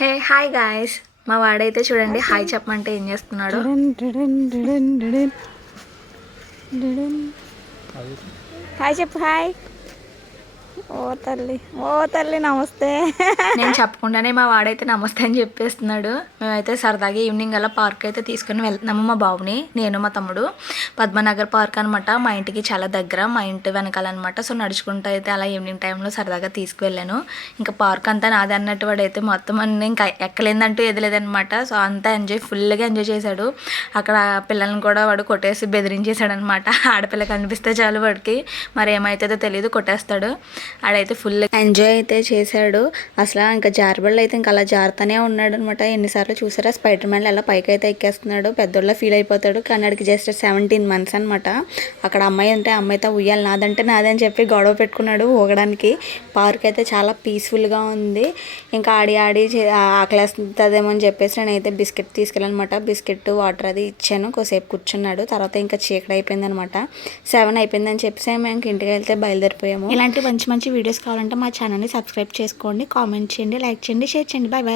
Hey hi guys, మా వాడైతే చూడండి హాయ్ చెప్పమంటే ఏం చేస్తున్నాడు. హాయ్ చెప్పు. హాయ్. ఓ తల్లి నమస్తే. నేను చెప్పకుండానే మా వాడైతే నమస్తే అని చెప్పేస్తున్నాడు. మేమైతే సరదాగా ఈవినింగ్ అలా పార్క్ అయితే తీసుకుని వెళ్తున్నాము. మా బాబుని, నేను, మా తమ్ముడు. పద్మనగర్ పార్క్ అనమాట. మా ఇంటికి చాలా దగ్గర, మా ఇంటి వెనకాలన్నమాట. సో నడుచుకుంటూ అయితే అలా ఈవినింగ్ టైంలో సరదాగా తీసుకువెళ్ళాను. ఇంకా పార్క్ అంతా నాది అన్నట్టు వాడైతే మొత్తం అన్నీ ఇంకా ఎక్కలేదంటూ ఎదలేదనమాట. సో అంతా ఫుల్గా ఎంజాయ్ చేశాడు. అక్కడ పిల్లల్ని కూడా వాడు కొట్టేసి బెదిరించేశాడు అనమాట. ఆడపిల్ల కనిపిస్తే చాలు వాడికి మరి ఏమవుతుందో తెలియదు, కొట్టేస్తాడు. ఆడైతే ఫుల్ ఎంజాయ్ అయితే చేశాడు. అసలు ఇంకా జారబళ్ళు అయితే ఇంకా అలా జారుతూనే ఉన్నాడు అనమాట. ఎన్నిసార్లు చూసారా, స్పైడర్ మ్యాన్ అలా పైకి అయితే ఎక్కేస్తున్నాడు. పెద్దోళ్ళ ఫీల్ అయిపోతాడు. కానీ ఆడికి జస్ట్ 17 months అనమాట. అక్కడ అమ్మాయి అంటే అమ్మాయితో ఉయ్యాలి, నాదంటే నాదే అని చెప్పి గొడవ పెట్టుకున్నాడు ఊగడానికి. పార్క్ అయితే చాలా పీస్ఫుల్గా ఉంది. ఇంకా ఆడి ఆకలేస్తుందేమో అని చెప్పేసి నేనైతే బిస్కెట్ తీసుకెళ్ళానమాట. బిస్కెట్ వాటర్ అది ఇచ్చాను. కొద్దిసేపు కూర్చున్నాడు. తర్వాత ఇంకా చీకటి అయిపోయింది అనమాట. 7 అయిపోయిందని చెప్పేసి మేము ఇంక ఇంటికి వెళ్తే బయలుదేరిపోయాము. ఇలాంటి మంచి మంచి వీడియోస్ కావాలంటే మా ఛానల్ని సబ్స్క్రైబ్ చేసుకోండి, కామెంట్ చేయండి, లైక్ చేయండి, షేర్ చేయండి. Bye bye.